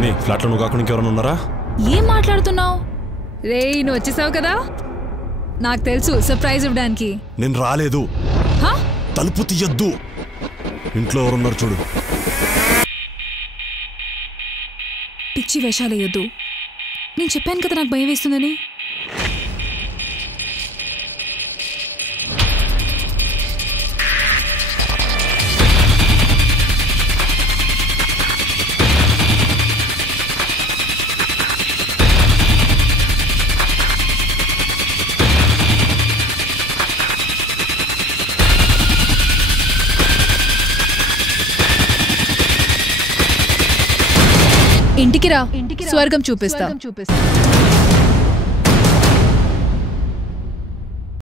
చిన్ని ఫ్లాట్లో నువ్వు కాకుండా ఇంకెవరైనా ఉన్నారా? ఏం మాట్లాడుతున్నావు? రే నువ్వు వచ్చేసావు కదా, నాకు తెలుసు సర్ప్రైజ్ ఇవ్వడానికి. నేను రాలేదు. తలుపు తీయద్దు, ఇంట్లో ఎవరున్నారు చూడు. పిచ్చి వేషాలు వేయొద్దు, నేను చెప్పాను కదా నాకు భయం వేస్తుందని. ఇంటికి రా, స్వర్గం చూపిస్తా.